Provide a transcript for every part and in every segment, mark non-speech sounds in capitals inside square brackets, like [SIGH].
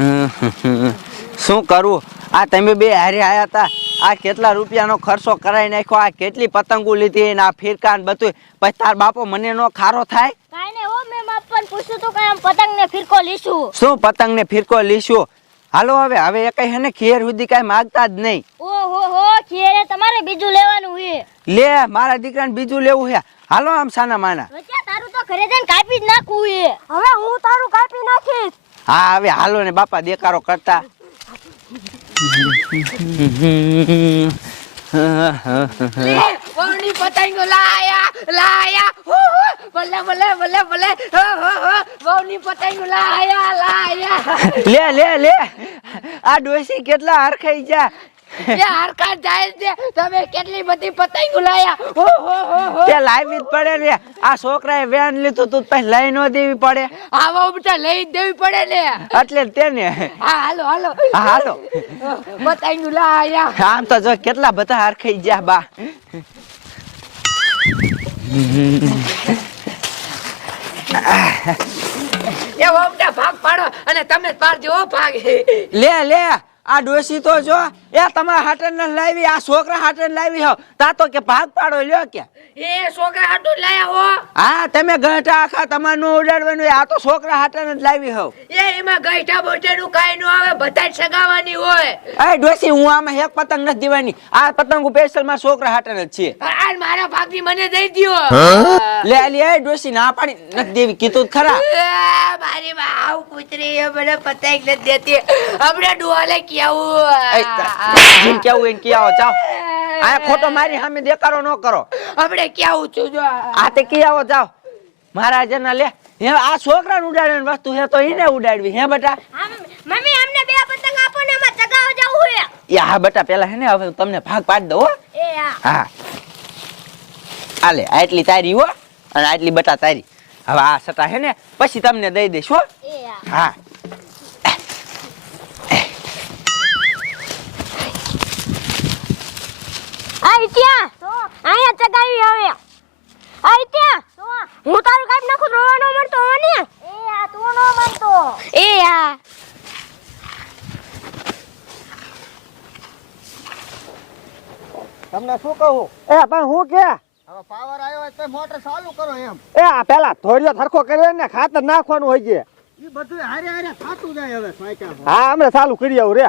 [LAUGHS] શું કરું? આ તમે બે હારે આવ્યા હતા. આ કેટલા રૂપિયાનો ખર્ચો કરાવી નાખ્યો? આ કેટલી પતંગો લીધી ને આ ફિરકા ને બધું પછી તાર બાપો મને નો ખારો થાય? કાઈ ને હો મેં માપન પૂછ્યું તું કે આમ પતંગ ને ફિરકો લીશું. શું પતંગ ને ફિરકો લીશું? હાલો હવે હવે એ કઈ હે ને ખેર સુધી કઈ માગતા જ નહીં. ઓહો તમારે બીજું લેવાનું લે મારા દીકરાને બીજું લેવું હાલો આમ સાના માના. તારું તો ઘરે જઈને કાપી જ નાખવું છે હવે હું તારું કાપી નાખીશ. હા હવે હાલો ને બાપા દેકારો કરતા વહુની પતંગો લાયા લાયા. ભલે ભલે ભલે ભલે. વહુની પતંગો લાયા લાયા લે લે લે આ ડોસી કેટલા હરખાઈ જા એ જાય છે તમે કેટલી બધી પતંગો લાયા? હો, હો, હો, હો. તે લાવી જ પડે ને આ છોકરાએ વેન લીધું તું પછી લઈ ન દેવી પડે. આવા બેટા લઈ દેવી પડે ને એટલે તેને. હા હાલો હાલો. હા હાલો. પતંગો લાયા. આમ તો જો કેટલા બધા હરખાઈ ગયા બા. એ ભાગ પાડો અને તમે જ પાડજો ભાગ. લે લે. આ ડોસી તો જો એ તમારા હાટન ને લાવી આ છોકરા હાટન લાવી હો. તા તો કે ભાગ પાડો લ્યો કે. એ છોકરા હાટું લાયા હો. હા તમે ગઢા આખા તમારે ઉડાડવાનું આ તો છોકરા હાટન જ લાવી હો. એ એમાં ગઈઠા બોટેનું કાઈ ન આવે બધા સગાવાની હોય. એ ડોસી હું આમાં એક પતંગ નથી દેવાની આ પતંગ સ્પેશિયલમાં છોકરા હાટન જ છે આ મારા ભાગની મને દઈ દ્યો. લે લે એ ડોસી ના પાડી નથી દેવી કીધું ખરા. મારી વાવ કૂતરી એ મને પતંગ નથી દેતી. આપણે ડોલે કેવું જેમ કેવું એને કે આવો જાઓ. આ ખોટો મારી સામે દેકારો ન કરો. હમણે કેવું છું જો આ તે કી આવો જાઓ. મહારાજ ના લે હે આ છોકરાને ઉડાડવાની વસ્તુ હે તો એને ઉડાડવી હે બેટા? મમ્મી અમને બે પતંગ આપો ને એમાં ચગાવવા જવું હે યા હા બેટા પેલા હે ને હવે તમને ભાગ પાડી દઉં હો. એ હા. આલે આટલી તારી હો અને આટલી બટા તારી. હવે આ સટા હે ને પછી તમને દઈ દઈશ હો. એ હા હા આ ત્યાં અહીંયા ચગાવી હવે આ ત્યાં હું તારું કાપ નાખું રોવાનો મળતો હો ને એ આ તું નો માનતો એ હા તમને શું કહું? એ પણ હું કે? હવે પાવર આવ્યો તો મોટર ચાલુ કરો એમ. એ આ પેલા થોડીઓ સરખો કર્યો ને ખાતર નાખવાનું હોય છે એ બધું હારે હારે થાતું જાય હવે સાયકા હા હમણાં ચાલુ કરી આવું રે.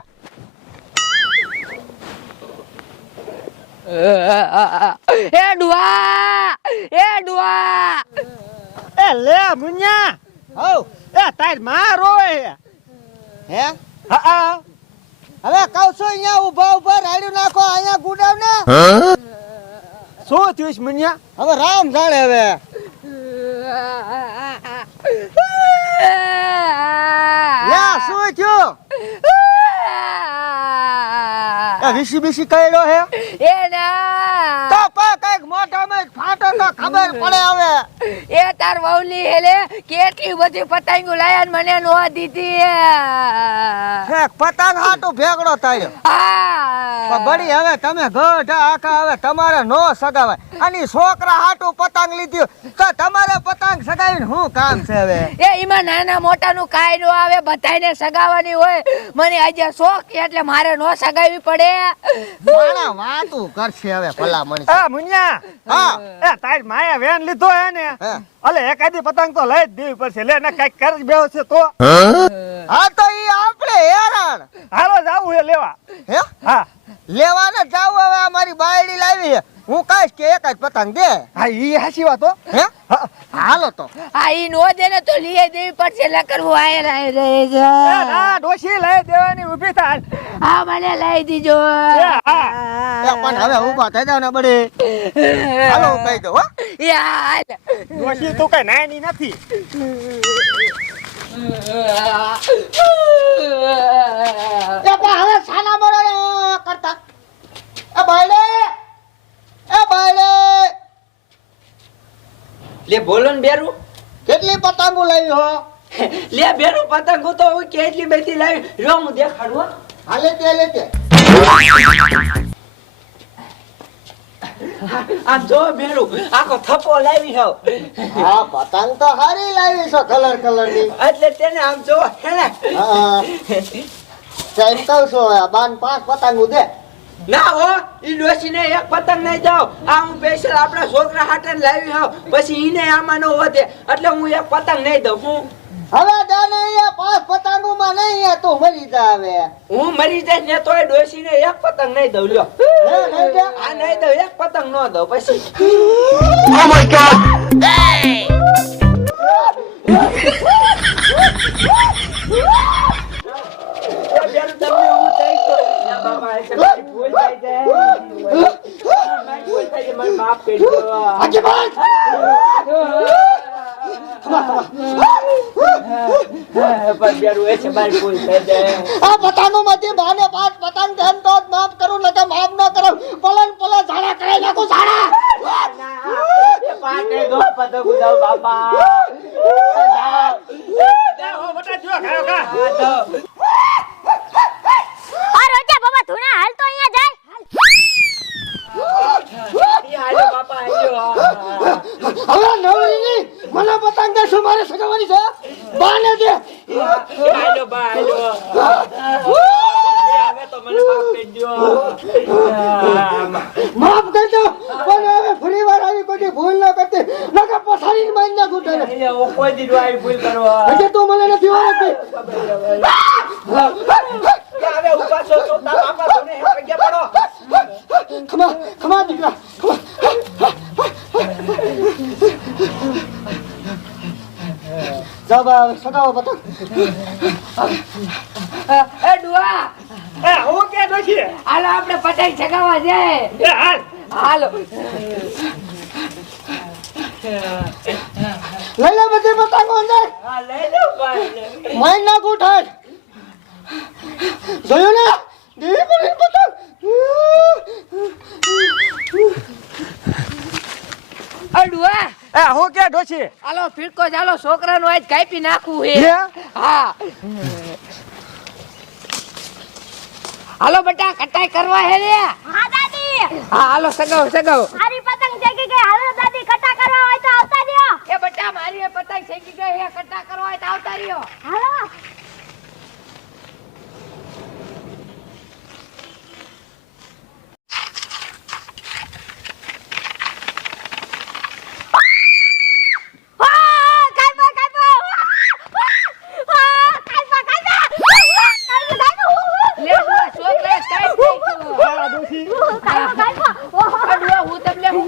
એ ડુઆ! એ ડુઆ! એ લે મુન્યા! હો એ તાર મારો હે. હે? હા હવે કહું છું અહીંયા ઊભા ઊભા રાડ્યું નાખો અહીંયા ગુડાવ શું થયું છે હવે રામ જાણે હવે. શું થયું? એ વિસી બીસી કઈડો હે? એ ના. તો કંઈક મોઢામાં જ ફાટો તો ખબર પડે હવે. એ તાર વહુલી હેલે કેટલી બધી પતંગો લાયા ને મને નો દીધી હે પતંગ હાટું ભેગડો થાય. હા. બડી હવે તમે ગઢા આખા હવે તમારે નો સગાવાય. અને છોકરા હાટું પતંગ લીધી. તો તમારે પતંગ સગાવીને શું કામ છે હવે? એ એમાં નાના મોટા નું કાઈ નો આવે બધાને સગાવાની હોય. મને આજે શોખ એટલે મારે નો સગાવી પડે. માણા વાતું કરશે હવે ભલા મણી હા મુન્યા. હા. એ તારી માયા વેન લીધો હે ને. અલે એકાદી પતંગ તો લઈ જ દેવી પડશે. લે ને કંઈક કરી બેહો છે તો. હા? તો ઈ આપણે હેરાન. હાલો જાવું હે લેવા. હે? હા. લેવાને જાવ હવે અમારી બાયડી લાવી હું. કઈશ કે એક જ પતંગ દે? હા ઈ હાસી વાતો હે. હાલો તો. આ ઈ નો દે ને તો લીએ દેવી પડશે લે કરવું આય રહે એ છે ના ડોશી લઈ દેવાની ઊભી થાય. હા મને લઈ દીજો. હા. પણ હવે ઊભા થઈ જાવ ને બડે હાલો હું કહી દઉં હો. હાલ. ડોશી તું કઈ નાની નથી. એ પણ હવે સાના મરો કરતા. એ બાયડે એ બાયડે. લે બોલો ને બેરું. કેટલી પતંગો લાવી હો? લે બેરું પતંગ તો હું કેટલી બધી લાવી. લો હું દેખાડું. હાલે તે લે તે. આમ જો બેરું આખો થપ્પો લાવી છો હા પતંગ તો હારી લાવી છો કલર કલરની એટલે તેને આમ જો હા તેમ કહું છું બાન પાંચ પતંગ દે ના હો ઈ ડોશીને એક પતંગ નહીં જાવ આ હું સ્પેશિયલ આપણા છોકરા હાટે લાવી હાવ. પછી ઈને આમાં નો વધે. એટલે હું એક પતંગ નહીં દઉં. હું? હવે દાને અહીંયા પાંચ પતંગો માં નહીં આ તું મરી જા હવે હું મરી જાય ને તોય ડોશીને એક પતંગ નહીં દઉં લ્યો. હે, આ નહીં દઉં એક પતંગ નો દઉં પછી. Oh my god. ના માફ કરજો. હાજી ભાઈ પણ બેરું, એ છે મારી ભૂલ થઈ જાય. આ પતંગો માંથી બાને પાંચ પતંગ દેન તો માફ કરું નકર માફ ન કરું પલન પલન ઝાડા કરાઈ નાખું ઝાડા પાટે ગો પતંગ ઉડાવ બાપા. હો બટા જો ખાયો ખા આ તો. આ રોજા બાબા ધૂણા હાલ તો અહીંયા જાય ઈ હાલો બાપા, હાલો. હવે નવરીની મને પતંગ દે શું મારે સગાવાની છે? બાને દે. ઈ હાલો બા, હાલો. એ હવે તો મને માફ કરજો. માફ કરજો પણ હવે ફરી વાર આવી બધી ભૂલ ન કરતી. નકર પથારી મારી નાખું તને એટલે હું કોઈ દીધું આવી ભૂલ કરવા. એટલે તું મને નથી ઓળખતી. હવે ઊભા છો તો તારા બાપા તમને હે પગે પડો. ખમા ખમા દીકરા ખમા. સગાવો પતંગ એ ડુઆ. એ હું કે ડોશી હાલો આપણે પતંગ ચગાવવા જાય એ હાલ. હાલો. લઈ લે બધી પતંગો અંદર. હા લઈ લો ભાઈ જોયું ને? દેવી પડી પતંગ એ ડુઆ. એ હું કે ડોશી? હાલો ફીડકો ચાલો છોકરાનો આજ કાપી નાખવું હે. હે? હા. હાલો બેટા કટાઈ કરવા હે રે હા દાદી. હા હાલો સગાવ સગાવ. મારી પતંગ ચેકી ગઈ. હાલો દાદી કટા કરવા હોય તો આવતા રહ્યો. એ બેટા મારી પતંગ શેકી ગઈ હે કટા કરવા હોય તો આવતા રહ્યો. હાલો આ, કાપા, કાપા. આ, કાપા, કાપા. કાપા, કાપા. લે ડુઆ છોકરા કાઈ થઈ ગયું આ ડોશી કાપા, કાપા. આ ડુઆ હું તમને શું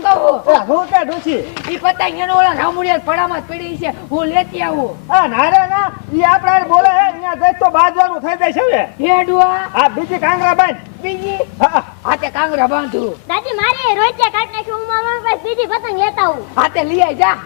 કહું એ હું ડોશી ઈ પતંગ એનો ઓલા રામુડિયા પડામાં પડી છે. હું લેતી આવું. આ ના રે ના ઈ હારે બોલે હે અહીંયા જઈશ તો બાજવાનું થઈ જાય છે આ બીજી કાંગરા બાંધ. બીજી? હા. હાથે કાંગરા બાંધું. દાદી મારે રોજે કાઢ નાખ્યું હું મારા પાસે બીજી પતંગ લેતા આવું. હાથે લઈ જા.